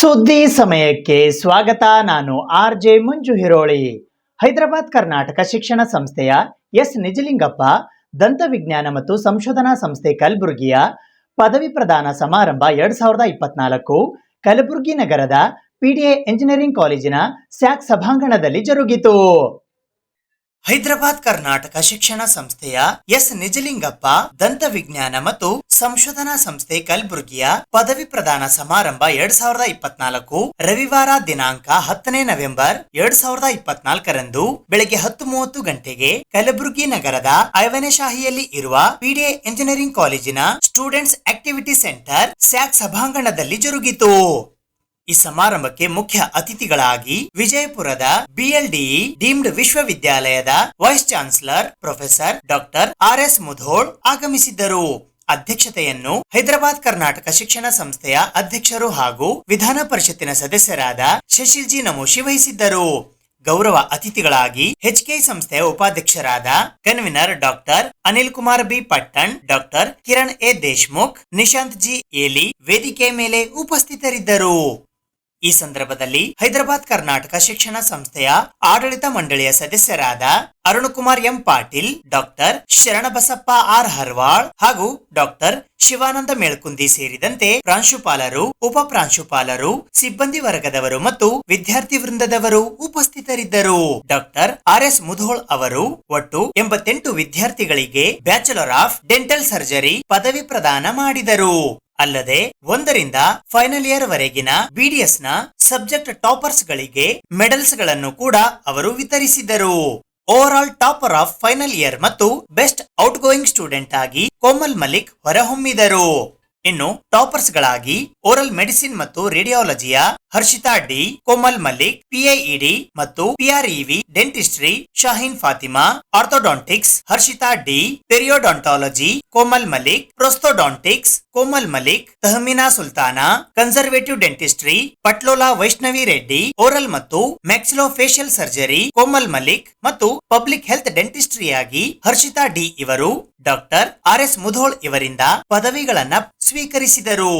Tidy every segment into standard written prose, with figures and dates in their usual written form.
ಸುದ್ದಿ ಸಮಯಕ್ಕೆ ಸ್ವಾಗತ. ನಾನು ಆರ್.ಜೆ. ಮಂಜು ಹಿರೋಳಿ. ಹೈದರಾಬಾದ್ ಕರ್ನಾಟಕ ಶಿಕ್ಷಣ ಸಂಸ್ಥೆಯ ಎಸ್ ನಿಜಲಿಂಗಪ್ಪ ದಂತ ವಿಜ್ಞಾನ ಮತ್ತು ಸಂಶೋಧನಾ ಸಂಸ್ಥೆ ಕಲಬುರಗಿಯ ಪದವಿ ಪ್ರದಾನ ಸಮಾರಂಭ 2024 ಕಲಬುರಗಿ ನಗರದ ಪಿಡಿಎ ಎಂಜಿನಿಯರಿಂಗ್ ಕಾಲೇಜಿನ ಸ್ಯಾಕ್ ಸಭಾಂಗಣದಲ್ಲಿ ಜರುಗಿತು. ಹೈದರಾಬಾದ್ ಕರ್ನಾಟಕ ಶಿಕ್ಷಣ ಸಂಸ್ಥೆಯ ಎಸ್ ನಿಜಲಿಂಗಪ್ಪ ದಂತ ವಿಜ್ಞಾನ ಮತ್ತು ಸಂಶೋಧನಾ ಸಂಸ್ಥೆ ಕಲಬುರಗಿಯ ಪದವಿ ಪ್ರದಾನ ಸಮಾರಂಭ 2024 ರವಿವಾರ ದಿನಾಂಕ 10 ನವೆಂಬರ್ 2024 ಬೆಳಗ್ಗೆ 10:30 ಗಂಟೆಗೆ ಕಲಬುರಗಿ ನಗರದ ಐವನೆಶಾಹಿಯಲ್ಲಿ ಇರುವ ಪಿಡಿಎ ಎಂಜಿನಿಯರಿಂಗ್ ಕಾಲೇಜಿನ ಸ್ಟೂಡೆಂಟ್ಸ್ ಆಕ್ಟಿವಿಟಿ ಸೆಂಟರ್ ಸ್ಯಾಕ್ ಸಭಾಂಗಣದಲ್ಲಿ ಜರುಗಿತು. ಈ ಸಮಾರಂಭಕ್ಕೆ ಮುಖ್ಯ ಅತಿಥಿಗಳಾಗಿ ವಿಜಯಪುರದ ಬಿಎಲ್ಡಿಇ ಡೀಮ್ಡ್ ವಿಶ್ವವಿದ್ಯಾಲಯದ vice chancellor professor doctor R S. Mudhol ಆಗಮಿಸಿದ್ದರು. ಅಧ್ಯಕ್ಷತೆಯನ್ನು ಹೈದರಾಬಾದ್ ಕರ್ನಾಟಕ ಶಿಕ್ಷಣ ಸಂಸ್ಥೆಯ ಅಧ್ಯಕ್ಷರು ಹಾಗೂ ವಿಧಾನ ಪರಿಷತ್ತಿನ ಸದಸ್ಯರಾದ ಶಶಿಲ್ಜಿ ನಮೋಶಿ ವಹಿಸಿದ್ದರು. ಗೌರವ ಅತಿಥಿಗಳಾಗಿ ಎಚ್ಕೆ ಸಂಸ್ಥೆಯ ಉಪಾಧ್ಯಕ್ಷರಾದ convener doctor Anil Kumar B Pattan, doctor Kiran A Deshmukh, Nishant G ಏಲಿ ವೇದಿಕೆ ಮೇಲೆ ಉಪಸ್ಥಿತರಿದ್ದರು. ಈ ಸಂದರ್ಭದಲ್ಲಿ ಹೈದರಾಬಾದ್ ಕರ್ನಾಟಕ ಶಿಕ್ಷಣ ಸಂಸ್ಥೆಯ ಆಡಳಿತ ಮಂಡಳಿಯ ಸದಸ್ಯರಾದ Arunkumar M Patil, doctor Sharanabasappa R Harwal ಹಾಗೂ ಡಾಕ್ಟರ್ ಶಿವಾನಂದ ಮೇಳ್ಕುಂದಿ ಸೇರಿದಂತೆ ಪ್ರಾಂಶುಪಾಲರು, ಉಪ ಪ್ರಾಂಶುಪಾಲರು, ಸಿಬ್ಬಂದಿ ವರ್ಗದವರು ಮತ್ತು ವಿದ್ಯಾರ್ಥಿ ವೃಂದದವರು ಉಪಸ್ಥಿತರಿದ್ದರು. Doctor R S. ಮುಧೋಳ್ ಅವರು ಒಟ್ಟು 88 ವಿದ್ಯಾರ್ಥಿಗಳಿಗೆ ಬ್ಯಾಚುಲರ್ ಆಫ್ ಡೆಂಟಲ್ ಸರ್ಜರಿ ಪದವಿ ಪ್ರದಾನ ಮಾಡಿದರು. ಅಲ್ಲದೆ 1 ರಿಂದ ಫೈನಲ್ ಇಯರ್ ವರೆಗಿನ ಬಿಡಿಎಸ್ ನ ಸಬ್ಜೆಕ್ಟ್ ಟಾಪರ್ಸ್ ಗಳಿಗೆ ಮೆಡಲ್ಸ್ ಗಳನ್ನು ಕೂಡ ಅವರು ವಿತರಿಸಿದರು. Over all topper of final year ಮತ್ತು ಬೆಸ್ಟ್ ಔಟ್ ಗೋಯಿಂಗ್ ಸ್ಟೂಡೆಂಟ್ ಆಗಿ ಕೋಮಲ್ ಮಲಿಕ್ ಹೊರಹೊಮ್ಮಿದರು. ಇನ್ನು ಟಾಪರ್ಸ್ ಗಳಾಗಿ ಓರಲ್ ಮೆಡಿಸಿನ್ ಮತ್ತು ರೇಡಿಯಾಲಜಿಯ ಹರ್ಷಿತಾ ಡಿ, ಕೋಮಲ್ ಮಲಿಕ್, ಪಿಐಇಡಿ ಮತ್ತು PREV dentistry Shaheen Fatima, orthodontics Harshita D, periodontology Komal Malik, prosthodontics Komal Malik, Tahmina Sultana, conservative dentistry Patlola Vaishnavi Reddy, oral ಮತ್ತು ಮ್ಯಾಕ್ಸಿಲೋಫೇಶಿಯಲ್ ಸರ್ಜರಿ ಕೋಮಲ್ ಮಲಿಕ್ ಮತ್ತು ಪಬ್ಲಿಕ್ ಹೆಲ್ತ್ ಡೆಂಟಿಸ್ಟ್ರಿಯಾಗಿ ಹರ್ಷಿತಾ ಡಿ ಇವರು ಡಾಕ್ಟರ್ ಆರ್.ಎಸ್. ಮುಧೋಳ್ ಇವರಿಂದ ಪದವಿಗಳನ್ನ ಸ್ವೀಕರಿಸಿದರು.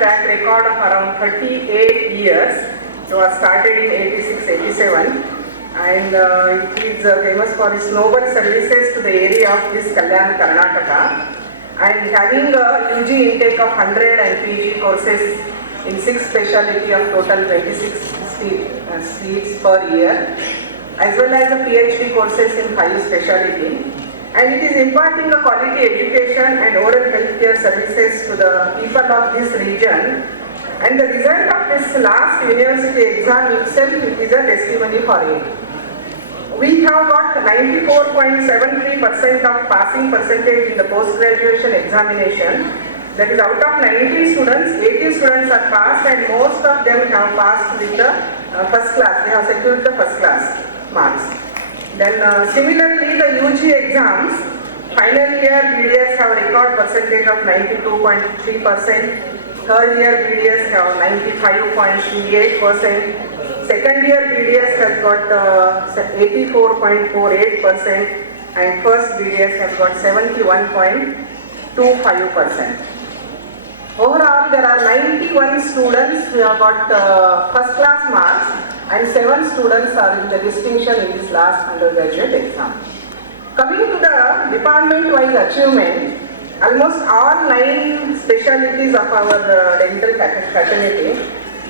Track record of around 38 years. It was started in 86-87 and it is famous for its noble services to the area of this Kalyan, Karnataka, and having a UG intake of 100 and PG courses in 6 specialty of total 26 seats per year, as well as the PhD courses in 5 specialty. And it is imparting a quality education and oral healthcare services to the people of this region. And the result of this last university exam itself is a testimony for it. We have got 94.73% of passing percentage in the post-graduation examination. That is, out of 90 students, 80 students are passed and most of them have passed with the first class. They have secured the first class marks. Then similarly, the UG exams, final year BDS have record percentage of 92.3%, third year BDS have 95.38%, second year BDS has got 84.48% and first BDS has got 71.25%. Overall, there are 91 students who have got first class marks and 7 students are in the distinction in this last undergraduate exam. Coming to the department-wise achievement, almost all 9 specialties of our dental fraternity,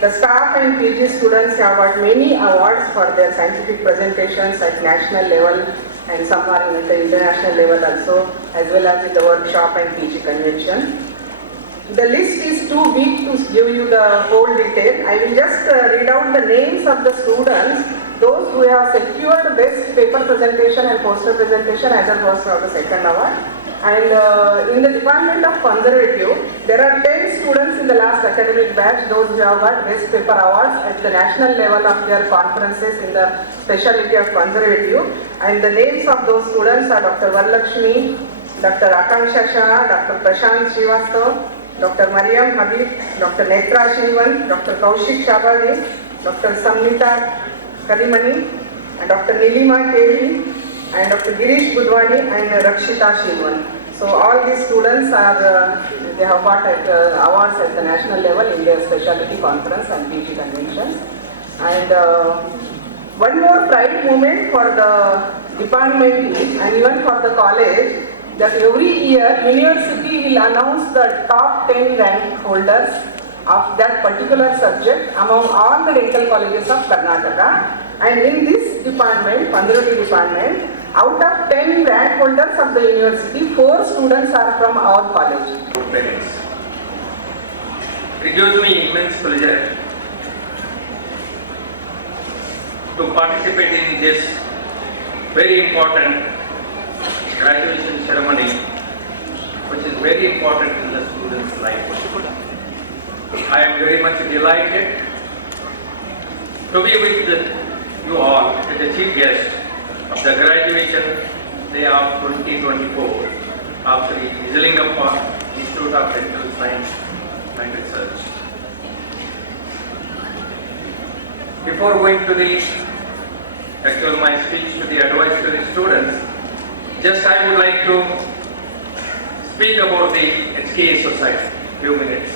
the staff and PG students have got many awards for their scientific presentations at national level and some are at the international level also, as well as in the workshop and PG convention. The list is too big to give you the whole detail. I will just read out the names of the students, those who have secured best paper presentation and poster presentation as a first or the second award. And in the Department of Conservative, there are 10 students in the last academic batch, those who have got best paper awards at the national level of their conferences in the specialty of conservative. And the names of those students are Dr. Varlakshmi, Dr. Akanksha Shah, Dr. Prashant Srivastav, Dr. Mariam Habib, Dr. Netra Shrivan, Dr. Kaushik Shabadi, Dr. Samnita Kalimani, and Dr. Nilima Kevi, and Dr. Girish Budwani and Rakshita Shrivan. So all these students are, they have got awards at the national level in their specialty conference and PG conventions. And one more pride moment for the department and even for the college, that every year university will announce the top 10 rank holders of that particular subject among all the dental colleges of Karnataka. And in this department, Conservative department, out of 10 rank holders of the university, 4 students are from our college. Parents. It gives me immense pleasure to participate in this very important graduation ceremony, which is very important in the student's life. I am very much delighted to be with you all as the chief guest of the graduation day of 2024 of Sri Nijalingappa Institute of Dental Science and Research. Before going to the actual my speech to the advice to the students, just I would like to speak about the HKA Society, few minutes.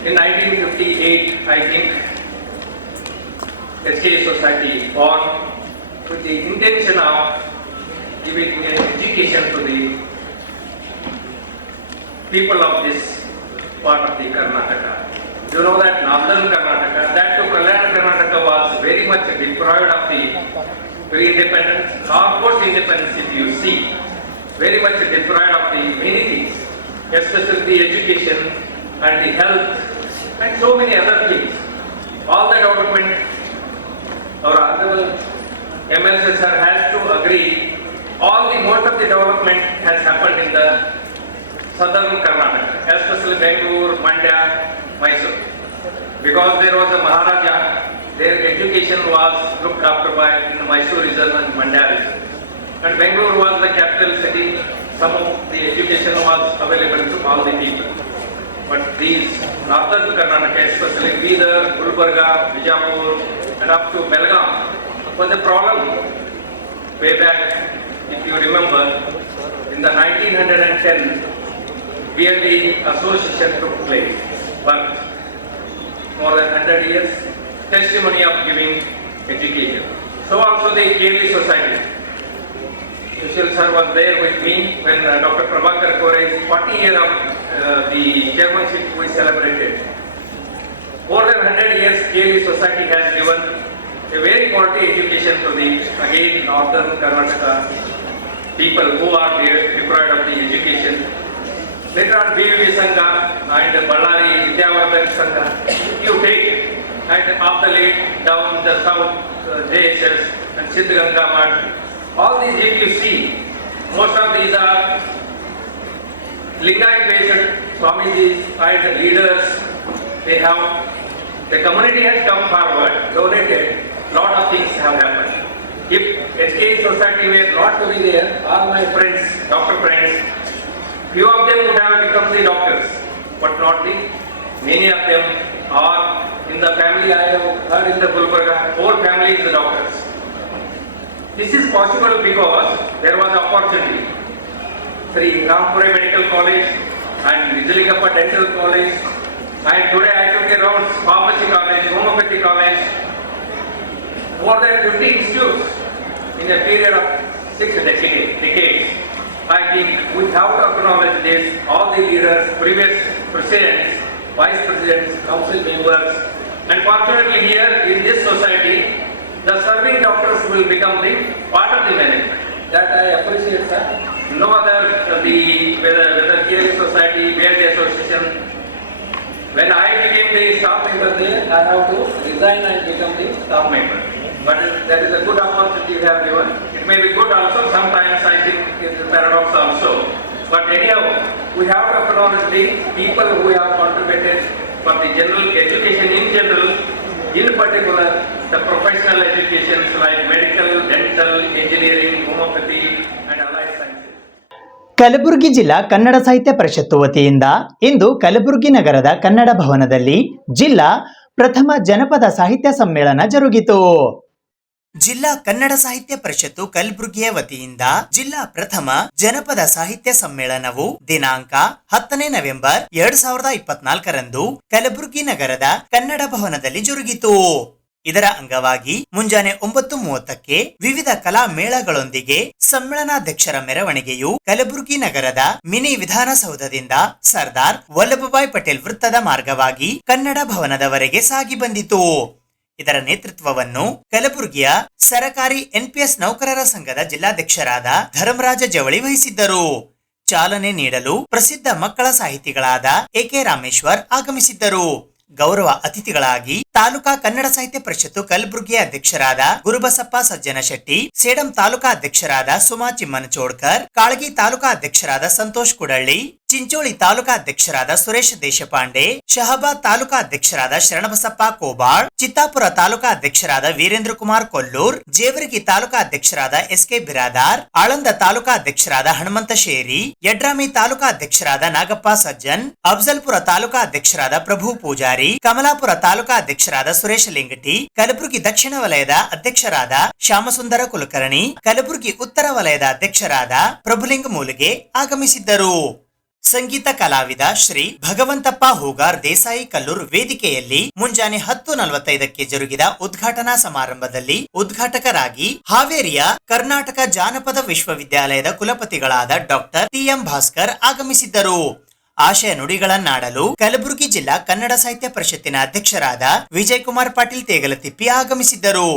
In 1958, I think, HKA Society formed with the intention of giving an education to the people of this part of the Karnataka. You know that northern Karnataka, that to Kalyan Karnataka was very much deprived of the pre-independence or post-independence, if you see, very much deprived of the many things, especially the education and the health and so many other things. All the development, our honorable MLC sir has to agree, most of the development has happened in the southern Karnataka, especially Bangalore, Mandya, Mysore. Because there was a Maharaja, their education was looked after by in Mysore region and Mandya region. And Bangalore was the capital city, some of the education was available to all the people. But these northern Karnataka, especially Bidar, Gulbarga, Bijapur, and up to Belgaum, was a problem way back, if you remember, in the 1910, BLD association took place, but more than 100 years, testimony of giving education. So also the KLE Society. Usual sir was there with me when Dr. Prabhakar Kore's 40 years of the chairmanship we celebrated. More than 100 years, KLE Society has given a very quality education to the, again, northern Karnataka people who are deprived of the education. Later on, BVV Sangha and Ballari Vidyavardhan Sangha, you take and of the late down the south, JSS and Siddhganga Math. All these, if you see, most of these are Lingayat based Swamijis and leaders. They have, the community has come forward, donated, lot of things have happened. If HKA Society were not to be there, all my friends, doctor friends, few of them would have become the doctors, but not the, many of them are in the family. I have heard in the Gulbarga, whole family is the doctors. This is possible because there was opportunity. Sri Rampure Medical College and Nijalingappa Dental College, and today I took a round Pharmacy College, Homeopathy College, more than 50 institutes in a period of 6 decades. I think we have to acknowledge this, all the leaders, previous presidents, vice presidents, council members, and fortunately here in this society, The serving doctors will become the part of the management. That I appreciate, sir. No other, whether Hearing Society, BLD Association, when I became the staff member there, I have to resign and become the staff member. But that is a good opportunity you have given. It may be good also, sometimes I think it is a paradox also. But anyhow, we have to acknowledge the people who have contributed for the general education in general, in particular the professional educations like medical, dental, engineering, homeopathy and allied sciences. Kalaburagi ಜಿಲ್ಲಾ ಕನ್ನಡ ಸಾಹಿತ್ಯ ಪರಿಷತ್ತು ವತಿಯಿಂದ ಇಂದು ಕಲಬುರಗಿ ನಗರದ ಕನ್ನಡ ಭವನದಲ್ಲಿ ಜಿಲ್ಲಾ ಪ್ರಥಮ ಜನಪದ ಸಾಹಿತ್ಯ ಸಮ್ಮೇಳನ ಜರುಗಿತು. ಜಿಲ್ಲಾ ಕನ್ನಡ ಸಾಹಿತ್ಯ ಪರಿಷತ್ತು ಕಲಬುರಗಿಯ ವತಿಯಿಂದ ಜಿಲ್ಲಾ ಪ್ರಥಮ ಜನಪದ ಸಾಹಿತ್ಯ ಸಮ್ಮೇಳನವು ದಿನಾಂಕ 10 ನವೆಂಬರ್ 2024ರಂದು ಕಲಬುರಗಿ ನಗರದ ಕನ್ನಡ ಭವನದಲ್ಲಿ ಜರುಗಿತು. ಇದರ ಅಂಗವಾಗಿ ಮುಂಜಾನೆ 9:30ಕ್ಕೆ ವಿವಿಧ ಕಲಾ ಮೇಳಗಳೊಂದಿಗೆ ಸಮ್ಮೇಳನಾಧ್ಯಕ್ಷರ ಮೆರವಣಿಗೆಯು ಕಲಬುರಗಿ ನಗರದ ಮಿನಿ ವಿಧಾನಸೌಧದಿಂದ ಸರ್ದಾರ್ ವಲ್ಲಭಭಾಯ್ ಪಟೇಲ್ ವೃತ್ತದ ಮಾರ್ಗವಾಗಿ ಕನ್ನಡ ಭವನದವರೆಗೆ ಸಾಗಿ ಬಂದಿತು. ಇದರ ನೇತೃತ್ವವನ್ನು ಕಲಬುರಗಿಯ ಸರಕಾರಿ NPS ನೌಕರರ ಸಂಘದ ಜಿಲ್ಲಾಧ್ಯಕ್ಷರಾದ ಧರ್ಮರಾಜ ಜವಳಿ ವಹಿಸಿದ್ದರು. ಚಾಲನೆ ನೀಡಲು ಪ್ರಸಿದ್ಧ ಮಕ್ಕಳ ಸಾಹಿತಿಗಳಾದ AK ರಾಮೇಶ್ವರ್ ಆಗಮಿಸಿದ್ದರು. ಗೌರವ ಅತಿಥಿಗಳಾಗಿ ತಾಲೂಕಾ ಕನ್ನಡ ಸಾಹಿತ್ಯ ಪರಿಷತ್ತು ಕಲಬುರಗಿಯ ಅಧ್ಯಕ್ಷರಾದ ಗುರುಬಸಪ್ಪ ಸಜ್ಜನ ಶೆಟ್ಟಿ, ಸೇಡಂ ತಾಲೂಕಾ ಅಧ್ಯಕ್ಷರಾದ ಸುಮಾ ಚಿಮ್ಮನಚೋಡ್ಕರ್, ಕಾಳಗಿ ತಾಲೂಕಾ ಅಧ್ಯಕ್ಷರಾದ ಸಂತೋಷ್ ಕುಡಳ್ಳಿ, ಚಿಂಚೋಳಿ ತಾಲೂಕಾ ಅಧ್ಯಕ್ಷರಾದ ಸುರೇಶ್ ದೇಶಪಾಂಡೆ, ಶಹಬಾದ್ ತಾಲೂಕಾ ಅಧ್ಯಕ್ಷರಾದ ಶರಣಬಸಪ್ಪ ಕೋಬಾಳ್, ಚಿತ್ತಾಪುರ ತಾಲೂಕಾ ಅಧ್ಯಕ್ಷರಾದ ವೀರೇಂದ್ರ ಕುಮಾರ್ ಕೊಲ್ಲೂರ್, ಜೇವರ್ಗಿ ತಾಲೂಕಾ ಅಧ್ಯಕ್ಷರಾದ SK ಬಿರಾದಾರ್, ಆಳಂದ ತಾಲೂಕಾ ಅಧ್ಯಕ್ಷರಾದ ಹನುಮಂತ ಶೇರಿ, ಯಡ್ರಾಮಿ ತಾಲೂಕಾ ಅಧ್ಯಕ್ಷರಾದ ನಾಗಪ್ಪ ಸಜ್ಜನ್, ಅಫ್ಜಲ್ಪುರ ತಾಲೂಕಾ ಅಧ್ಯಕ್ಷರಾದ ಪ್ರಭು ಪೂಜಾರಿ, ಕಮಲಾಪುರ ತಾಲೂಕಾ ಅಧ್ಯಕ್ಷರಾದ ಸುರೇಶ್ ಲಿಂಗಟಿ, ಕಲಬುರಗಿ ದಕ್ಷಿಣ ವಲಯದ ಅಧ್ಯಕ್ಷರಾದ ಶ್ಯಾಮಸುಂದರ ಕುಲಕರ್ಣಿ, ಕಲಬುರಗಿ ಉತ್ತರ ವಲಯದ ಅಧ್ಯಕ್ಷರಾದ ಪ್ರಭುಲಿಂಗ ಮೂಲಿಗೆ ಆಗಮಿಸಿದ್ದರು. ಸಂಗೀತ ಕಲಾವಿದ ಶ್ರೀ ಭಗವಂತಪ್ಪ ಹೂಗಾರ್ ದೇಸಾಯಿ ಕಲ್ಲೂರ್ ವೇದಿಕೆಯಲ್ಲಿ ಮುಂಜಾನೆ 10:45ಕ್ಕೆ ಜರುಗಿದ ಉದ್ಘಾಟನಾ ಸಮಾರಂಭದಲ್ಲಿ ಉದ್ಘಾಟಕರಾಗಿ ಹಾವೇರಿಯ ಕರ್ನಾಟಕ ಜಾನಪದ ವಿಶ್ವವಿದ್ಯಾಲಯದ ಕುಲಪತಿಗಳಾದ ಡಾಕ್ಟರ್ TM ಭಾಸ್ಕರ್ ಆಗಮಿಸಿದ್ದರು. ಆಶಯ ನುಡಿಗಳನ್ನಾಡಲು ಕಲಬುರಗಿ ಜಿಲ್ಲಾ ಕನ್ನಡ ಸಾಹಿತ್ಯ ಪರಿಷತ್ತಿನ ಅಧ್ಯಕ್ಷರಾದ ವಿಜಯ್ ಕುಮಾರ್ ಪಾಟೀಲ್ ತೇಗಲತಿಪ್ಪಿ ಆಗಮಿಸಿದ್ದರು.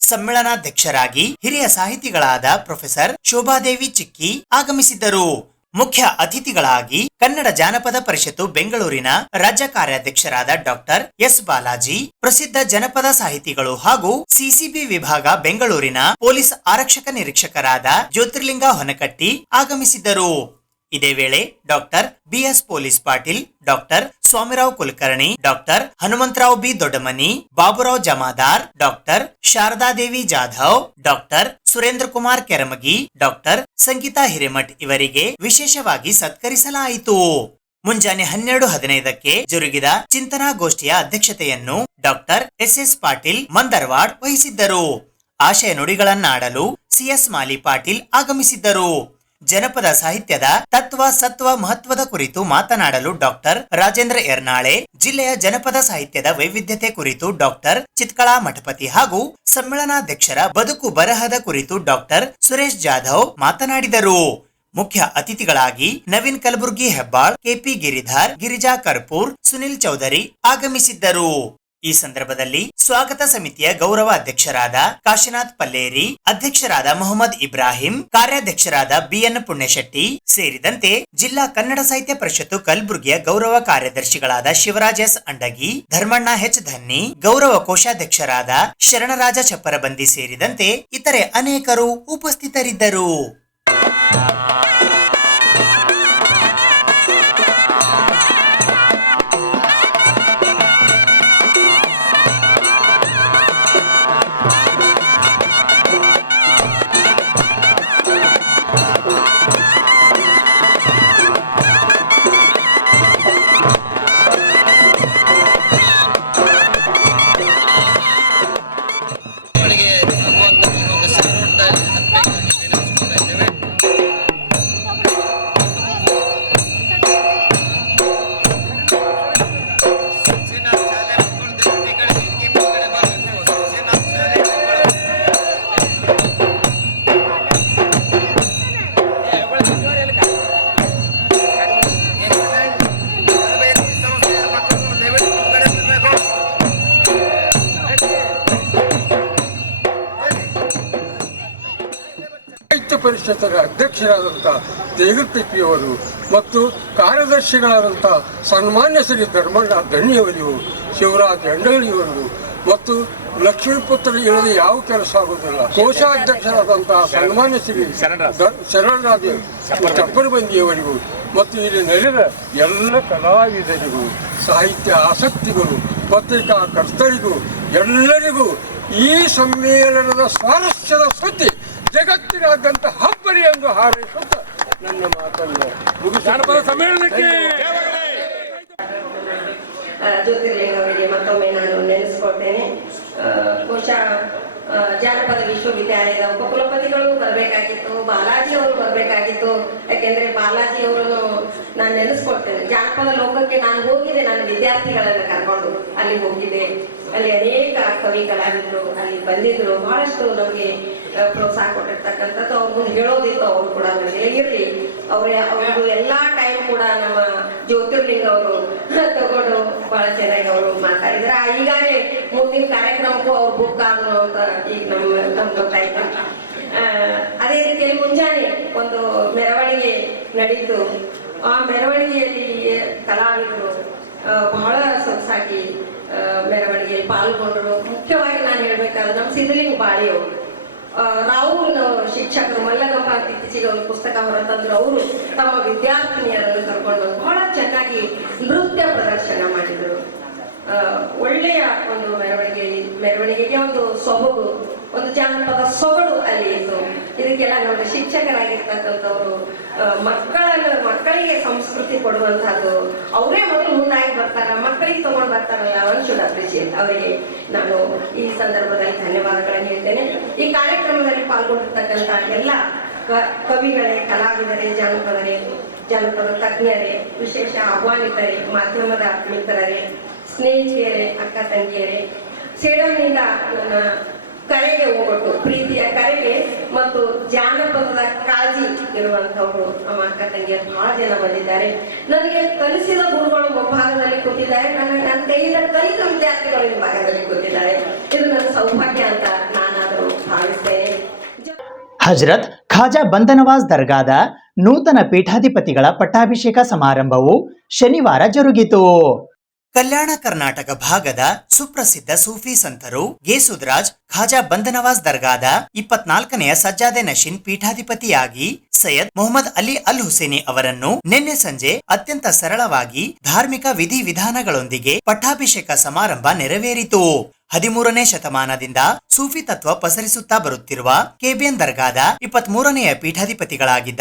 ಸಮ್ಮೇಳನಾಧ್ಯಕ್ಷರಾಗಿ ಹಿರಿಯ ಸಾಹಿತಿಗಳಾದ ಪ್ರೊಫೆಸರ್ ಶೋಭಾದೇವಿ ಚಿಕ್ಕಿ ಆಗಮಿಸಿದ್ದರು. ಮುಖ್ಯ ಅತಿಥಿಗಳಾಗಿ ಕನ್ನಡ ಜಾನಪದ ಪರಿಷತ್ತು ಬೆಂಗಳೂರಿನ ರಾಜ್ಯ ಕಾರ್ಯಾಧ್ಯಕ್ಷರಾದ ಡಾಕ್ಟರ್ S ಬಾಲಾಜಿ, ಪ್ರಸಿದ್ಧ ಜನಪದ ಸಾಹಿತಿಗಳು ಹಾಗೂ CCB ವಿಭಾಗ ಬೆಂಗಳೂರಿನ ಪೊಲೀಸ್ ಆರಕ್ಷಕ ನಿರೀಕ್ಷಕರಾದ ಜ್ಯೋತಿರ್ಲಿಂಗ ಹೊನಕಟ್ಟಿ ಆಗಮಿಸಿದ್ದರು. ಇದೇ ವೇಳೆ doctor BS police Patil, doctor Swamirao Kulkarni, doctor Hanumantharao B Doddamani, Baburao Jamadar, doctor Sharadadevi Jadhav, doctor Surendra Kumar Keramagi, doctor Sangeeta Hiremath ಇವರಿಗೆ ವಿಶೇಷವಾಗಿ ಸತ್ಕರಿಸಲಾಯಿತು. ಮುಂಜಾನೆ 12:15ಕ್ಕೆ ಜರುಗಿದ ಚಿಂತನಾಗೋಷ್ಠಿಯ ಅಧ್ಯಕ್ಷತೆಯನ್ನು ಡಾಕ್ಟರ್ SS ಪಾಟೀಲ್ ಮಂದರ್ವಾಡ್ ವಹಿಸಿದ್ದರು. ಆಶಯ ನುಡಿಗಳನ್ನಾಡಲು CS ಮಾಲಿ ಪಾಟೀಲ್ ಆಗಮಿಸಿದ್ದರು. ಜನಪದ ಸಾಹಿತ್ಯದ ತತ್ವ ಸತ್ವ ಮಹತ್ವದ ಕುರಿತು ಮಾತನಾಡಲು ಡಾಕ್ಟರ್ ರಾಜೇಂದ್ರ ಯರ್ನಾಳೆ, ಜಿಲ್ಲೆಯ ಜನಪದ ಸಾಹಿತ್ಯದ ವೈವಿಧ್ಯತೆ ಕುರಿತು ಡಾಕ್ಟರ್ ಚಿತ್ಕಳಾ ಮಠಪತಿ ಹಾಗೂ ಸಮ್ಮೇಳನಾಧ್ಯಕ್ಷರ ಬದುಕು ಬರಹದ ಕುರಿತು ಡಾಕ್ಟರ್ ಸುರೇಶ್ ಜಾಧವ್ ಮಾತನಾಡಿದರು. ಮುಖ್ಯ ಅತಿಥಿಗಳಾಗಿ ನವೀನ್ ಕಲಬುರ್ಗಿ ಹೆಬ್ಬಾಳ್, KP ಗಿರಿಧರ್, ಗಿರಿಜಾ ಕರ್ಪೂರ್, ಸುನಿಲ್ ಚೌಧರಿ ಆಗಮಿಸಿದ್ದರು. ಈ ಸಂದರ್ಭದಲ್ಲಿ ಸ್ವಾಗತ ಸಮಿತಿಯ ಗೌರವ ಅಧ್ಯಕ್ಷರಾದ ಕಾಶಿನಾಥ್ ಪಲ್ಲೇರಿ, ಅಧ್ಯಕ್ಷರಾದ ಮೊಹಮ್ಮದ್ ಇಬ್ರಾಹಿಂ, ಕಾರ್ಯಾಧ್ಯಕ್ಷರಾದ BN ಪುಣ್ಯಶೆಟ್ಟಿ ಸೇರಿದಂತೆ ಜಿಲ್ಲಾ ಕನ್ನಡ ಸಾಹಿತ್ಯ ಪರಿಷತ್ತು ಕಲಬುರಗಿಯ ಗೌರವ ಕಾರ್ಯದರ್ಶಿಗಳಾದ ಶಿವರಾಜ್ S ಅಂಡಗಿ, ಧರ್ಮಣ್ಣ H ಧನ್ನಿ, ಗೌರವ ಕೋಶಾಧ್ಯಕ್ಷರಾದ ಶರಣರಾಜ ಚಪ್ಪರಬಂದಿ ಸೇರಿದಂತೆ ಇತರೆ ಅನೇಕರು ಉಪಸ್ಥಿತರಿದ್ದರು. ಒಂದು ಪರಿಷತ್ತರ ಅಧ್ಯಕ್ಷರಾದಂಥ ತೇಗತಿಪ್ಪಿಯವರು ಮತ್ತು ಕಾರ್ಯದರ್ಶಿಗಳಾದಂಥ ಸನ್ಮಾನ್ಯ ಶ್ರೀ ಧರ್ಮಣ್ಣ ಧಣಿಯವರಿಗೂ, ಶಿವರಾಜ್ ಅಂಡಳಿಯವರಿಗೂ ಮತ್ತು ಲಕ್ಷ್ಮೀಪುತ್ರ ಇಲ್ಲದೆ ಯಾವ ಕೆಲಸ ಆಗುವುದಿಲ್ಲ, ಕೋಶಾಧ್ಯಕ್ಷರಾದಂತಹ ಸನ್ಮಾನ್ಯ ಶ್ರೀ ಶರಣರಾಜ ಚಪ್ಪರಬಂದಿಯವರಿಗೂ ಮತ್ತು ಇಲ್ಲಿ ನಡೆದ ಎಲ್ಲ ಕಲಾವಿದರಿಗೂ, ಸಾಹಿತ್ಯ ಆಸಕ್ತಿಗಳು, ಪತ್ರಿಕಾ ಕರ್ತರಿಗೂ ಎಲ್ಲರಿಗೂ ಈ ಸಮ್ಮೇಳನದ ಸ್ವಾರಸ್ಯದ ಸುದ್ದಿ ಜಗತ್ತಿನಾದ್ಯಂತ ಹಬ್ಬರಿ ಎಂದು ಹಾರೈಸುತ್ತಾ ನನ್ನ ಮಾತನ್ನು ಮುಗಿಸಿ ಸಮ್ಮೇಳನಕ್ಕೆ ಜ್ಯೋತಿರ್ಲಿಂಗ ಅವರಿಗೆ ಮತ್ತೊಮ್ಮೆ ನಾನು ನೆನೆಸ್ಕೊಳ್ತೇನೆ. ಬಹುಶಃ ಜಾನಪದ ವಿಶ್ವವಿದ್ಯಾಲಯದ ಉಪಕುಲಪತಿಗಳು ಬರಬೇಕಾಗಿತ್ತು, ಬಾಲಾಜಿ ಅವರು ಬರಬೇಕಾಗಿತ್ತು. ಯಾಕೆಂದ್ರೆ ಬಾಲಾಜಿ ಅವರನ್ನು ನಾನು ನೆನೆಸ್ಕೊಳ್ತೇನೆ. ಜಾನಪದ ಲೋಕಕ್ಕೆ ನಾನು ಹೋಗಿದ್ದೆ, ನನ್ನ ವಿದ್ಯಾರ್ಥಿಗಳನ್ನ ಕರ್ಕೊಂಡು ಅಲ್ಲಿ ಹೋಗಿದ್ದೆ. ಅಲ್ಲಿ ಅನೇಕ ಕವಿ ಕಲಾವಿದರು ಅಲ್ಲಿ ಬಂದಿದ್ರು, ಬಹಳಷ್ಟು ನಮಗೆ ಪ್ರೋತ್ಸಾಹ ಕೊಟ್ಟಿರ್ತಕ್ಕಂಥದ್ದು. ಅವ್ರ ಮುಂದೆ ಹೇಳೋದಿತ್ತು, ಅವರು ಕೂಡ ನನಗೆ ಇರಲಿ, ಅವ್ರದ್ದು ಎಲ್ಲಾ ಟೈಮ್ ಕೂಡ ನಮ್ಮ ಜ್ಯೋತಿರ್ಲಿಂಗ ಅವರು ತಗೊಂಡು ಬಹಳ ಚೆನ್ನಾಗಿ ಅವರು ಮಾತಾಡಿದ್ರೆ. ಈಗಾಗಲೇ ಮುಂದಿನ ಕಾರ್ಯಕ್ರಮಕ್ಕೂ ಅವ್ರು ಬುಕ್ ಆದ್ರು ಅಂತ ಈಗ ನಮ್ಗೆ ಗೊತ್ತಾಯ್ತು. ಅದೇ ರೀತಿಯಲ್ಲಿ ಮುಂಜಾನೆ ಒಂದು ಮೆರವಣಿಗೆ ನಡೀತು. ಆ ಮೆರವಣಿಗೆಯಲ್ಲಿ ಕಲಾವಿದರು ಬಹಳ ಸೊಗಸಾಗಿ ಮೆರವಣಿಗೆಯಲ್ಲಿ ಪಾಲ್ಗೊಂಡರು. ಮುಖ್ಯವಾಗಿ ನಾನು ಹೇಳ್ಬೇಕಾದ್ರೆ ನಮ್ಮ ಸಿದ್ಧಲಿಂಗ ಬಾಳಿಯವರು, ರಾಹುಲ್ ಶಿಕ್ಷಕರು ಮಲ್ಲಗಪ್ಪ ಅಂತ ಇತ್ತೀಚೆಗೆ ಒಂದು ಪುಸ್ತಕ ಹೊರತಂದ್ರು. ಅವರು ತಮ್ಮ ವಿದ್ಯಾರ್ಥಿನಿಯರನ್ನು ಕರ್ಕೊಂಡು ಬಹಳ ಚೆನ್ನಾಗಿ ನೃತ್ಯ ಪ್ರದರ್ಶನ ಮಾಡಿದರು. ಒಳ್ಳೆಯ ಒಂದು ಮೆರವಣಿಗೆಗೆ ಒಂದು ಸೊಬಗು, ಒಂದು ಜಾನಪದ ಸೊಗಡು ಅಲ್ಲಿ ಇತ್ತು. ಇದಕ್ಕೆಲ್ಲ ನಮ್ಮ ಶಿಕ್ಷಕರಾಗಿರ್ತಕ್ಕಂಥವ್ರು ಮಕ್ಕಳಿಗೆ ಸಂಸ್ಕೃತಿ ಕೊಡುವಂತಹದ್ದು, ಅವರೇ ಮೊದಲು ಮುಂದಾಗಿ ಬರ್ತಾರ, ಮಕ್ಕಳಿಗೆ ತಗೊಂಡು ಬರ್ತಾರಲ್ಲ, ಅವನ್ ಶುಡ್ ಅಪ್ರಿಶಿಯೇಟ್. ಅವರಿಗೆ ನಾನು ಈ ಸಂದರ್ಭದಲ್ಲಿ ಧನ್ಯವಾದಗಳನ್ನು ಹೇಳ್ತೇನೆ. ಈ ಕಾರ್ಯಕ್ರಮದಲ್ಲಿ ಪಾಲ್ಗೊಂಡಿರ್ತಕ್ಕಂಥ ಎಲ್ಲ ಕವಿಗಳೇ, ಕಲಾವಿದರೇ, ಜಾನಪದ ತಜ್ಞರೇ, ವಿಶೇಷ ಆಹ್ವಾನಿತರೇ, ಮಾಧ್ಯಮದ ಮಿತ್ರರೇ, ಸ್ನೇಹಿತೆಯರೇ, ಅಕ್ಕ ತಂಗಿಯರೇ, ಸೇಡಂನಿಂದ ನನ್ನ ಕರೆಗೆ ಹೋಗ್ಬಿಟ್ಟು ಪ್ರೀತಿಯ ಕರೆಗೆ ಮತ್ತು ಜಾನಪದದ ಕಾಳಜಿ ಇರುವಂತವ್ರು ನಮ್ಮ ಅಕ್ಕ ತಂಗಿಯರು ಬಹಳ ಜನ ಬಂದಿದ್ದಾರೆ. ನನಗೆ ಕಲಿಸಿದ ಗುರುಗಳು ಮುಂಭಾಗದಲ್ಲಿ ಕೂತಿದ್ದಾರೆ, ನನ್ನ ಕೈಯಿಂದ ಕಲಿತ ವಿದ್ಯಾರ್ಥಿಗಳು ಈ ಭಾಗದಲ್ಲಿ ಕೂತಿದ್ದಾರೆ. ಇದು ನನ್ನ ಸೌಭಾಗ್ಯ ಅಂತ ನಾನಾದರೂ ಭಾವಿಸ್ತೇನೆ. ಹಜರತ್ ಖಾಜಾ ಬಂದನವಾಜ್ ದರ್ಗಾದ ನೂತನ ಪೀಠಾಧಿಪತಿಗಳ ಪಟ್ಟಾಭಿಷೇಕ ಸಮಾರಂಭವು ಶನಿವಾರ ಜರುಗಿತು. ಕಲ್ಯಾಣ ಕರ್ನಾಟಕ ಭಾಗದ ಸುಪ್ರಸಿದ್ಧ ಸೂಫಿ ಸಂತರು ಗೇಸುದ್ರಾಜ್ ಖಾಜಾ ಬಂದನವಾಜ್ ದರ್ಗಾದ 24ನೆಯ ಸಜ್ಜಾದೆ ನಶೀನ್ ಪೀಠಾಧಿಪತಿಯಾಗಿ ಸೈಯದ್ ಮೊಹಮ್ಮದ್ ಅಲಿ ಅಲ್ ಹುಸೇನಿ ಅವರನ್ನು ನಿನ್ನೆ ಸಂಜೆ ಅತ್ಯಂತ ಸರಳವಾಗಿ ಧಾರ್ಮಿಕ ವಿಧಿವಿಧಾನಗಳೊಂದಿಗೆ ಪಟ್ಟಾಭಿಷೇಕ ಸಮಾರಂಭ ನೆರವೇರಿತು. 13ನೇ ಶತಮಾನದಿಂದ ಸೂಫಿ ತತ್ವ ಪಸರಿಸುತ್ತಾ ಬರುತ್ತಿರುವ ಕೆಬಿಎನ್ ದರ್ಗಾದ 23ನೆಯ ಪೀಠಾಧಿಪತಿಗಳಾಗಿದ್ದ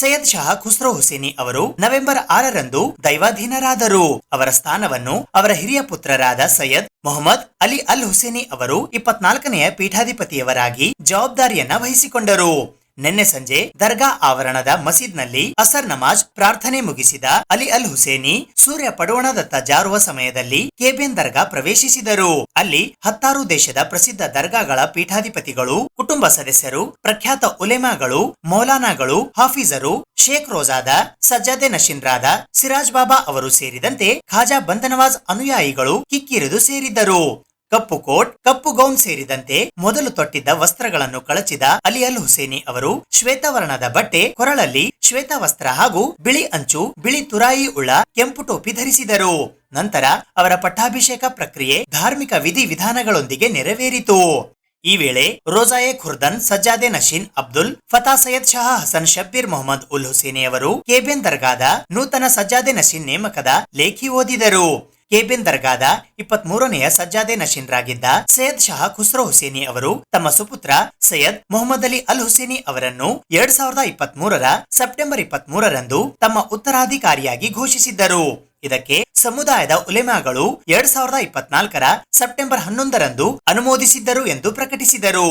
ಸೈಯದ್ ಶಾ ಖುಸ್ರೋ ಹುಸೇನಿ ಅವರು ನವೆಂಬರ್ 6ರಂದು ದೈವಾಧೀನರಾದರು. ಅವರ ಸ್ಥಾನವನ್ನು ಅವರ ಹಿರಿಯ ಪುತ್ರರಾದ ಸೈಯದ್ ಮೊಹಮ್ಮದ್ ಅಲಿ ಅಲ್ ಹುಸೇನಿ ಅವರು 24ನೆಯ ಪೀಠಾಧಿಪತಿಯವರಾಗಿ ಜವಾಬ್ದಾರಿಯನ್ನ ವಹಿಸಿಕೊಂಡರು. ನಿನ್ನೆ ಸಂಜೆ ದರ್ಗಾ ಆವರಣದ ಮಸೀದ್ನಲ್ಲಿ ಅಸರ್ ನಮಾಜ್ ಪ್ರಾರ್ಥನೆ ಮುಗಿಸಿದ ಅಲಿ ಅಲ್ ಹುಸೇನಿ ಸೂರ್ಯ ಪಡವಣದತ್ತ ಜಾರುವ ಸಮಯದಲ್ಲಿ ಕೆಬಿಎನ್ ದರ್ಗಾ ಪ್ರವೇಶಿಸಿದರು. ಅಲ್ಲಿ 16 ದೇಶದ ಪ್ರಸಿದ್ಧ ದರ್ಗಾಗಳ ಪೀಠಾಧಿಪತಿಗಳು, ಕುಟುಂಬ ಸದಸ್ಯರು, ಪ್ರಖ್ಯಾತ ಉಲೆಮಾಗಳು, ಮೌಲಾನಾಗಳು, ಹಾಫೀಜರು, ಶೇಖ್ ರೋಜಾದ ಸಜ್ಜಾದೆ ನಶೀನ್ರಾದ ಸಿರಾಜ್ ಬಾಬಾ ಅವರು ಸೇರಿದಂತೆ ಖಾಜಾ ಬಂದನವಾಜ್ ಅನುಯಾಯಿಗಳು ಕಿಕ್ಕಿರಿದು ಸೇರಿದ್ದರು. ಕಪ್ಪು ಕೋಟ್, ಕಪ್ಪು ಗೌನ್ ಸೇರಿದಂತೆ ಮೊದಲು ತೊಟ್ಟಿದ್ದ ವಸ್ತ್ರಗಳನ್ನು ಕಳಚಿದ ಅಲಿ ಅಲ್ ಹುಸೇನಿ ಅವರು ಶ್ವೇತವರ್ಣದ ಬಟ್ಟೆ, ಕೊರಳಲ್ಲಿ ಶ್ವೇತ ವಸ್ತ್ರ ಹಾಗೂ ಬಿಳಿ ಅಂಚು, ಬಿಳಿ ತುರಾಯಿ ಉಳ್ಳ ಕೆಂಪು ಟೋಪಿ ಧರಿಸಿದರು. ನಂತರ ಅವರ ಪಟ್ಟಾಭಿಷೇಕ ಪ್ರಕ್ರಿಯೆ ಧಾರ್ಮಿಕ ವಿಧಿವಿಧಾನಗಳೊಂದಿಗೆ ನೆರವೇರಿತು. ಈ ವೇಳೆ ರೋಜಾಯೆ ಖುರ್ದನ್ ಸಜ್ಜಾದೆ ನಶೀನ್ ಅಬ್ದುಲ್ ಫತಾ ಸೈಯದ್ ಶಾ ಹಸನ್ ಶಬ್ಬೀರ್ ಮೊಹಮ್ಮದ್ ಉಲ್ ಹುಸೇನಿ ಅವರು ಕೆಬಿಎನ್ ದರ್ಗಾದ ನೂತನ ಸಜ್ಜಾದೆ ನಶೀನ್ ನೇಮಕದ ಲೇಖಿ ಓದಿದರು. ಕೆಬಿಎನ್ ದರ್ಗಾದ 23ನೆಯ ಸಜ್ಜಾದೆ ನಶೀನ್ರಾಗಿದ್ದ ಸೈಯದ್ ಶಾ ಖುಸ್ರೋ ಹುಸೇನಿ ಅವರು ತಮ್ಮ ಸುಪುತ್ರ ಸೈಯದ್ ಮೊಹಮ್ಮದ್ ಅಲಿ ಅಲ್ ಹುಸೇನಿ ಅವರನ್ನು 2023ರ ಸೆಪ್ಟೆಂಬರ್ 23ರಂದು ತಮ್ಮ ಉತ್ತರಾಧಿಕಾರಿಯಾಗಿ ಘೋಷಿಸಿದ್ದರು. ಇದಕ್ಕೆ ಸಮುದಾಯದ ಉಲೆಮಾಗಳು 2024ರ ಸೆಪ್ಟೆಂಬರ್ 11ರಂದು ಅನುಮೋದಿಸಿದ್ದರು ಎಂದು ಪ್ರಕಟಿಸಿದರು.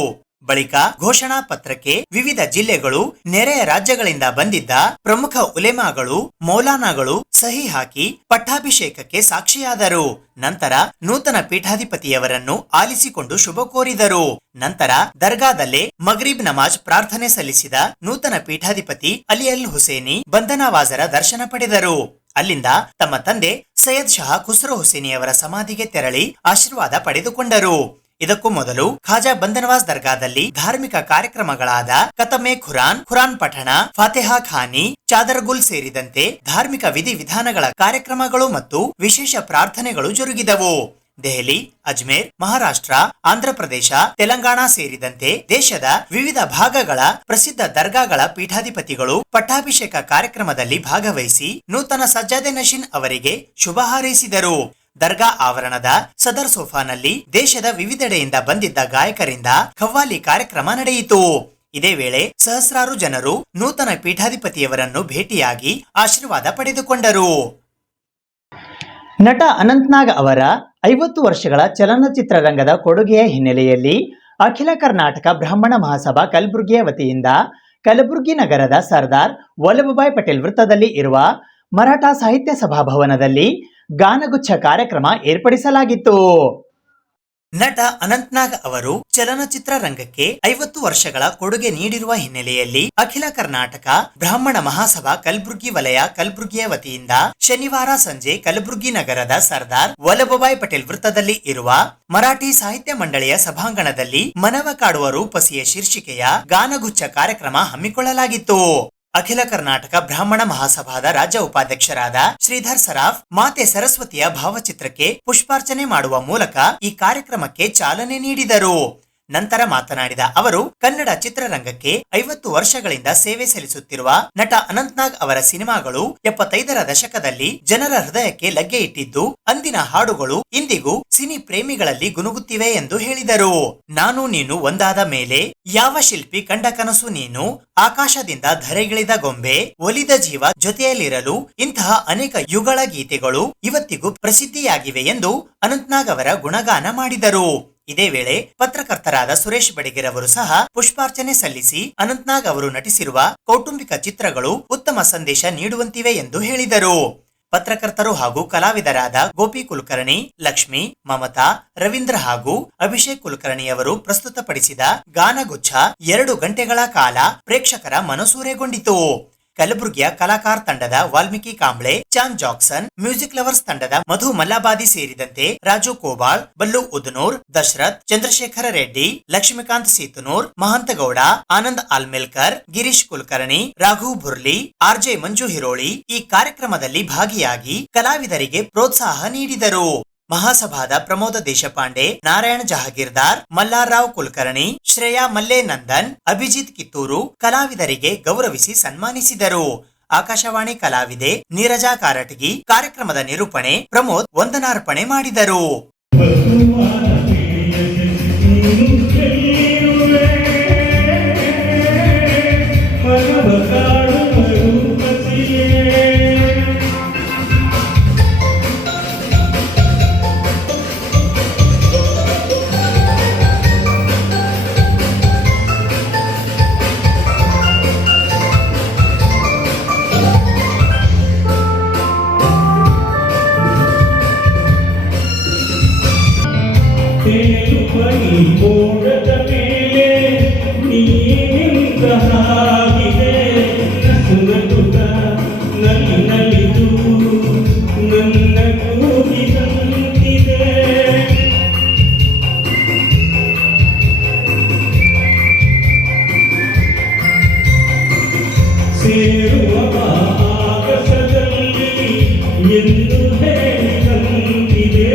ಬಳಿಕ ಘೋಷಣಾ ಪತ್ರಕ್ಕೆ ವಿವಿಧ ಜಿಲ್ಲೆಗಳು, ನೆರೆಯ ರಾಜ್ಯಗಳಿಂದ ಬಂದಿದ್ದ ಪ್ರಮುಖ ಉಲೆಮಾಗಳು, ಮೌಲಾನಾಗಳು ಸಹಿ ಹಾಕಿ ಪಟ್ಟಾಭಿಷೇಕಕ್ಕೆ ಸಾಕ್ಷಿಯಾದರು. ನಂತರ ನೂತನ ಪೀಠಾಧಿಪತಿಯವರನ್ನು ಆಲಿಸಿಕೊಂಡು ಶುಭ ಕೋರಿದರು. ನಂತರ ದರ್ಗಾದಲ್ಲೇ ಮಗ್ರಿಬ್ ನಮಾಜ್ ಪ್ರಾರ್ಥನೆ ಸಲ್ಲಿಸಿದ ನೂತನ ಪೀಠಾಧಿಪತಿ ಅಲಿ ಅಲ್ ಹುಸೇನಿ ಬಂದನವಾಜರ ದರ್ಶನ ಪಡೆದರು. ಅಲ್ಲಿಂದ ತಮ್ಮ ತಂದೆ ಸೈಯದ್ ಶಾ ಖುಸ್ರೋ ಹುಸೇನಿಯವರ ಸಮಾಧಿಗೆ ತೆರಳಿ ಆಶೀರ್ವಾದ ಪಡೆದುಕೊಂಡರು. ಇದಕ್ಕೂ ಮೊದಲು ಖಾಜಾ ಬಂದನವಾಸ್ ದರ್ಗಾದಲ್ಲಿ ಧಾರ್ಮಿಕ ಕಾರ್ಯಕ್ರಮಗಳಾದ ಕತಮೆ ಖುರಾನ್ ಪಠಣ, ಫಾತೆಹಾ ಖಾನಿ, ಚಾದರಗುಲ್ ಸೇರಿದಂತೆ ಧಾರ್ಮಿಕ ವಿಧಿವಿಧಾನಗಳ ಕಾರ್ಯಕ್ರಮಗಳು ಮತ್ತು ವಿಶೇಷ ಪ್ರಾರ್ಥನೆಗಳು ಜರುಗಿದವು. ದೆಹಲಿ, ಅಜ್ಮೇರ್, ಮಹಾರಾಷ್ಟ್ರ, ಆಂಧ್ರಪ್ರದೇಶ, ತೆಲಂಗಾಣ ಸೇರಿದಂತೆ ದೇಶದ ವಿವಿಧ ಭಾಗಗಳ ಪ್ರಸಿದ್ಧ ದರ್ಗಾಗಳ ಪೀಠಾಧಿಪತಿಗಳು ಪಟ್ಟಾಭಿಷೇಕ ಕಾರ್ಯಕ್ರಮದಲ್ಲಿ ಭಾಗವಹಿಸಿ ನೂತನ ಸಜ್ಜಾದೆ ನಶೀನ್ ಅವರಿಗೆ ಶುಭ ಹಾರೈಸಿದರು. ದರ್ಗಾ ಆವರಣದ ಸದರ್ ಸೋಫಾನಲ್ಲಿ ದೇಶದ ವಿವಿಧೆಡೆಯಿಂದ ಬಂದಿದ್ದ ಗಾಯಕರಿಂದ ಖವ್ವಾಲಿ ಕಾರ್ಯಕ್ರಮ ನಡೆಯಿತು. ಇದೇ ವೇಳೆ ಸಹಸ್ರಾರು ಜನರು ನೂತನ ಪೀಠಾಧಿಪತಿಯವರನ್ನು ಭೇಟಿಯಾಗಿ ಆಶೀರ್ವಾದ ಪಡೆದುಕೊಂಡರು. ನಟ ಅನಂತ್ನಾಗ್ ಅವರ 50 ವರ್ಷಗಳ ಚಲನಚಿತ್ರರಂಗದ ಕೊಡುಗೆಯ ಹಿನ್ನೆಲೆಯಲ್ಲಿ ಅಖಿಲ ಕರ್ನಾಟಕ ಬ್ರಾಹ್ಮಣ ಮಹಾಸಭಾ ಕಲಬುರಗಿಯ ವತಿಯಿಂದ ಕಲಬುರಗಿ ನಗರದ ಸರ್ದಾರ್ ವಲ್ಲಭಭಾಯ್ ಪಟೇಲ್ ವೃತ್ತದಲ್ಲಿ ಇರುವ ಮರಾಠ ಸಾಹಿತ್ಯ ಸಭಾಭವನದಲ್ಲಿ ಗಾನಗುಚ್ಛ ಕಾರ್ಯಕ್ರಮ ಏರ್ಪಡಿಸಲಾಗಿತ್ತು. ನಟ ಅನಂತ್ನಾಗ್ ಅವರು ಚಲನಚಿತ್ರ ರಂಗಕ್ಕೆ 50 ವರ್ಷಗಳ ಕೊಡುಗೆ ನೀಡಿರುವ ಹಿನ್ನೆಲೆಯಲ್ಲಿ ಅಖಿಲ ಕರ್ನಾಟಕ ಬ್ರಾಹ್ಮಣ ಮಹಾಸಭಾ ಕಲಬುರಗಿ ವಲಯ ಕಲಬುರಗಿಯ ವತಿಯಿಂದ ಶನಿವಾರ ಸಂಜೆ ಕಲಬುರಗಿ ನಗರದ ಸರ್ದಾರ್ ವಲ್ಲಭಭಾಯ್ ಪಟೇಲ್ ವೃತ್ತದಲ್ಲಿ ಇರುವ ಮರಾಠಿ ಸಾಹಿತ್ಯ ಮಂಡಳಿಯ ಸಭಾಂಗಣದಲ್ಲಿ ಮನವ ಕಾಡುವ ರೂಪಸಿಯ ಶೀರ್ಷಿಕೆಯ ಗಾನಗುಚ್ಛ ಕಾರ್ಯಕ್ರಮ ಹಮ್ಮಿಕೊಳ್ಳಲಾಗಿತ್ತು. ಅಖಿಲ ಕರ್ನಾಟಕ ಬ್ರಾಹ್ಮಣ ಮಹಾಸಭಾದ ರಾಜ್ಯ ಉಪಾಧ್ಯಕ್ಷರಾದ ಶ್ರೀಧರ್ ಸರಾಫ್ ಮಾತೆ ಸರಸ್ವತಿಯ ಭಾವಚಿತ್ರಕ್ಕೆ ಪುಷ್ಪಾರ್ಚನೆ ಮಾಡುವ ಮೂಲಕ ಈ ಕಾರ್ಯಕ್ರಮಕ್ಕೆ ಚಾಲನೆ ನೀಡಿದರು. ನಂತರ ಮಾತನಾಡಿದ ಅವರು, ಕನ್ನಡ ಚಿತ್ರರಂಗಕ್ಕೆ 50 ವರ್ಷಗಳಿಂದ ಸೇವೆ ಸಲ್ಲಿಸುತ್ತಿರುವ ನಟ ಅನಂತ್ನಾಗ್ ಅವರ ಸಿನಿಮಾಗಳು 75ರ ದಶಕದಲ್ಲಿ ಜನರ ಹೃದಯಕ್ಕೆ ಲಗ್ಗೆ ಇಟ್ಟಿದ್ದು, ಅಂದಿನ ಹಾಡುಗಳು ಇಂದಿಗೂ ಸಿನಿ ಪ್ರೇಮಿಗಳಲ್ಲಿ ಗುನುಗುತ್ತಿವೆ ಎಂದು ಹೇಳಿದರು. ನಾನು ನೀನು ಒಂದಾದ ಮೇಲೆ, ಯಾವ ಶಿಲ್ಪಿ ಕಂಡ ಕನಸು ನೀನು, ಆಕಾಶದಿಂದ ಧರೆಗಿಳಿದ ಗೊಂಬೆ, ಒಲಿದ ಜೀವ ಜೊತೆಯಲ್ಲಿರಲು ಇಂತಹ ಅನೇಕ ಯುಗಳ ಗೀತೆಗಳು ಇವತ್ತಿಗೂ ಪ್ರಸಿದ್ಧಿಯಾಗಿವೆ ಎಂದು ಅನಂತ್ನಾಗ್ ಅವರ ಗುಣಗಾನ ಮಾಡಿದರು. ಇದೇ ವೇಳೆ ಪತ್ರಕರ್ತರಾದ ಸುರೇಶ್ ಬಡಿಗೇರ್ ಅವರು ಸಹ ಪುಷ್ಪಾರ್ಚನೆ ಸಲ್ಲಿಸಿ ಅನಂತ್ನಾಗ್ ಅವರು ನಟಿಸಿರುವ ಕೌಟುಂಬಿಕ ಚಿತ್ರಗಳು ಉತ್ತಮ ಸಂದೇಶ ನೀಡುವಂತಿವೆ ಎಂದು ಹೇಳಿದರು. ಪತ್ರಕರ್ತರು ಹಾಗೂ ಕಲಾವಿದರಾದ ಗೋಪಿ ಕುಲಕರ್ಣಿ, ಲಕ್ಷ್ಮಿ, ಮಮತಾ, ರವೀಂದ್ರ ಹಾಗೂ ಅಭಿಷೇಕ್ ಕುಲಕರ್ಣಿ ಅವರು ಪ್ರಸ್ತುತಪಡಿಸಿದ ಗಾನಗುಚ್ಛ 2 ಗಂಟೆಗಳ ಕಾಲ ಪ್ರೇಕ್ಷಕರ ಮನಸೂರೆಗೊಂಡಿತು. ಕಲಬುರಗಿಯ ಕಲಾಕಾರ ತಂಡದ Valmiki Kamble, Chand Jackson, music lovers ತಂಡದ ಮಧು ಮಲ್ಲಾಬಾದಿ ಸೇರಿದಂತೆ ರಾಜು ಕೋಬಾಳ್, ಬಲ್ಲು ಉದನೂರ್, ದಶರಥ್, ಚಂದ್ರಶೇಖರ ರೆಡ್ಡಿ, ಲಕ್ಷ್ಮೀಕಾಂತ್ ಸೀತನೂರ್, ಮಹಂತಗೌಡ, ಆನಂದ್ ಆಲ್ಮೆಲ್ಕರ್, ಗಿರೀಶ್ ಕುಲಕರ್ಣಿ, ರಾಘು ಬುರ್ಲಿ, ಆರ್ಜೆ ಮಂಜು ಹಿರೋಳಿ ಈ ಕಾರ್ಯಕ್ರಮದಲ್ಲಿ ಭಾಗಿಯಾಗಿ ಕಲಾವಿದರಿಗೆ ಪ್ರೋತ್ಸಾಹ ನೀಡಿದರು. ಮಹಾಸಭಾದ ಪ್ರಮೋದ ದೇಶಪಾಂಡೆ, ನಾರಾಯಣ್ ಜಹಾಗೀರ್ದಾರ್, ಮಲ್ಲಾರಾವ್ ಕುಲಕರ್ಣಿ, ಶ್ರೇಯಾ ಮಲ್ಲೆ ನಂದನ್, ಅಭಿಜಿತ್ ಕಿತ್ತೂರು ಕಲಾವಿದರಿಗೆ ಗೌರವಿಸಿ ಸನ್ಮಾನಿಸಿದರು. ಆಕಾಶವಾಣಿ ಕಲಾವಿದೆ ನೀರಜಾ ಕಾರಟಗಿ ಕಾರ್ಯಕ್ರಮದ ನಿರೂಪಣೆ, ಪ್ರಮೋದ್ ವಂದನಾರ್ಪಣೆ ಮಾಡಿದರು. ಮೋಡದ ಮೇಲೆ ನೀಂತಹ ನಸುನಗುತ್ತ ನಲಿದು ನನ್ನ ಕೂಗಿದಂತಿದೆ. ಸೇರುವ ಆಗಸದಲ್ಲಿ ಎಂದು ಹೇಳಿದಂತಿದೆ.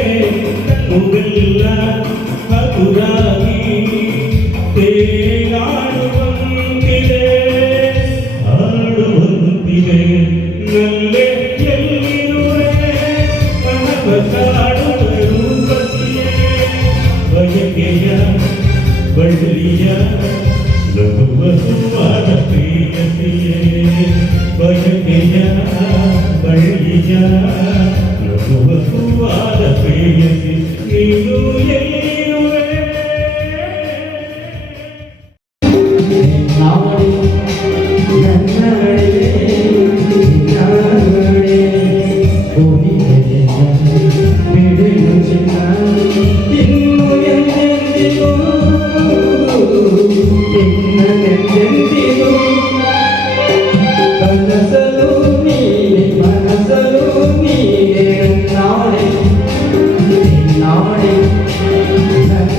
ಮುಗಲ್ಲ ಹಗುರಾಗಿ ತೇಲಾಡುವಂತಿದೆ, ಆಡುವಂತಿದೆ. ನಲ್ಲೆ ಎಲ್ಲಿರುವೆ ಮನಬಸಾಡುವ ರೂಪಸಿಯೇ, ಬಯಕೆಯ ಬಳ್ಳಿಯ ನಗುವ ಹೂವಾದ ಪ್ರಿಯಸಿಯೇ, ಬಯಕೆಯ ಬಳ್ಳಿಯ ನಗುವ ಹೂವಾದ ಪ್ರಿಯಸಿ ನೀನು ಎಲ್ಲಿರುವೆ.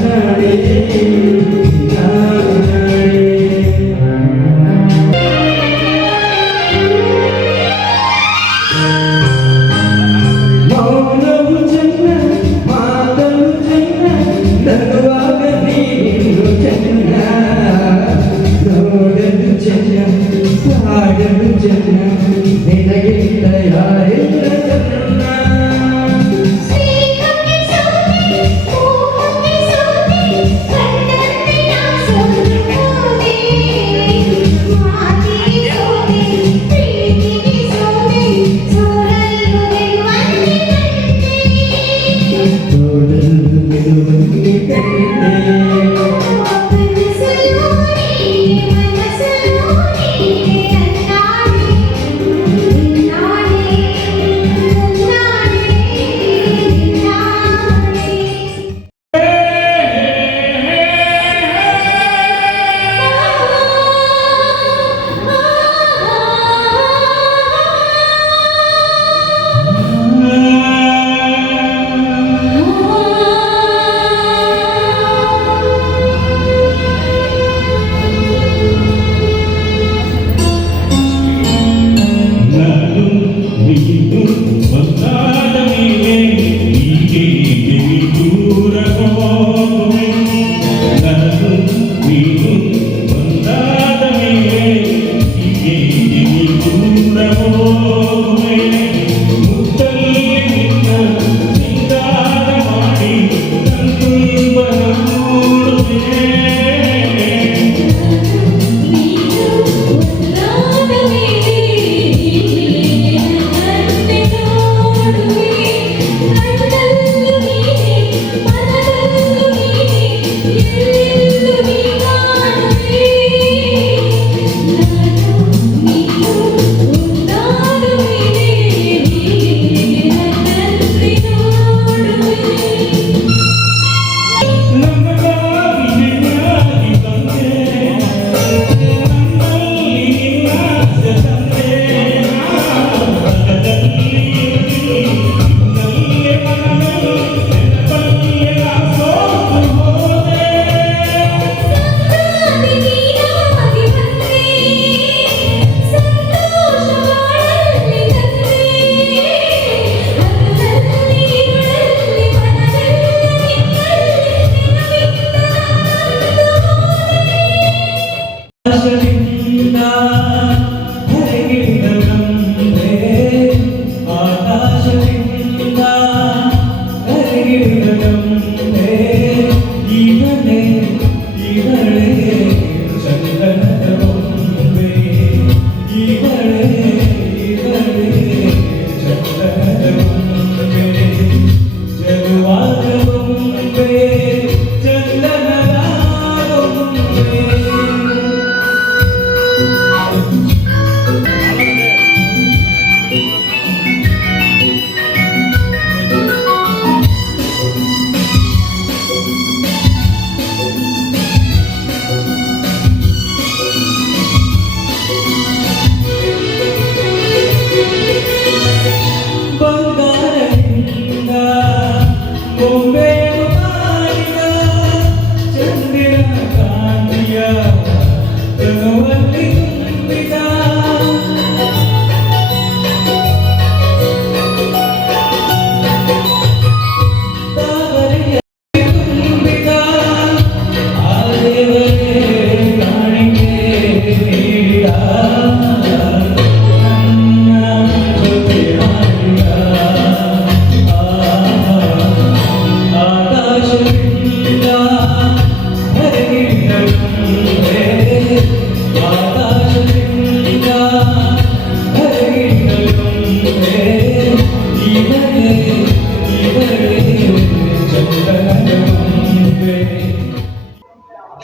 ನಾಡಿ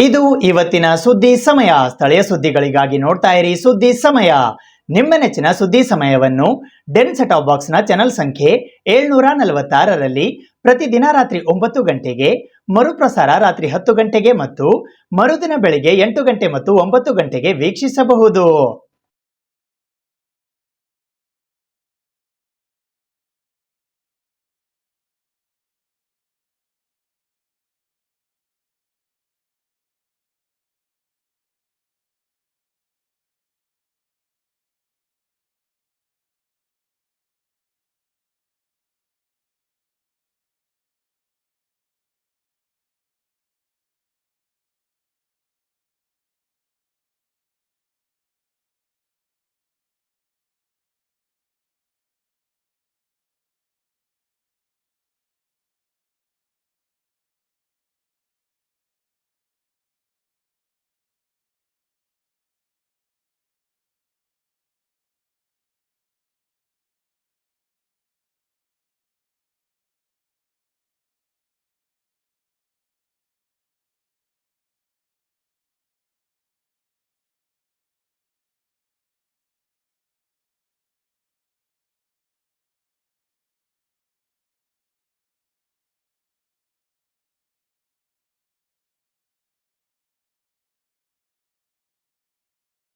ಇದು ಇವತ್ತಿನ ಸುದ್ದಿ ಸಮಯ. ಸ್ಥಳೀಯ ಸುದ್ದಿಗಳಿಗಾಗಿ ನೋಡ್ತಾ ಇರಿ ಸುದ್ದಿ ಸಮಯ. ನಿಮ್ಮ ನೆಚ್ಚಿನ ಸುದ್ದಿ ಸಮಯವನ್ನು ಡೆನ್ ಸೆಟಾಪ್ ಬಾಕ್ಸ್ನ ಚಾನೆಲ್ ಸಂಖ್ಯೆ 746ರಲ್ಲಿ ಪ್ರತಿದಿನ ರಾತ್ರಿ 9 ಗಂಟೆಗೆ, ಮರುಪ್ರಸಾರ ರಾತ್ರಿ 10 ಗಂಟೆಗೆ ಮತ್ತು ಮರುದಿನ ಬೆಳಿಗ್ಗೆ 8 ಗಂಟೆ ಮತ್ತು 9 ಗಂಟೆಗೆ ವೀಕ್ಷಿಸಬಹುದು.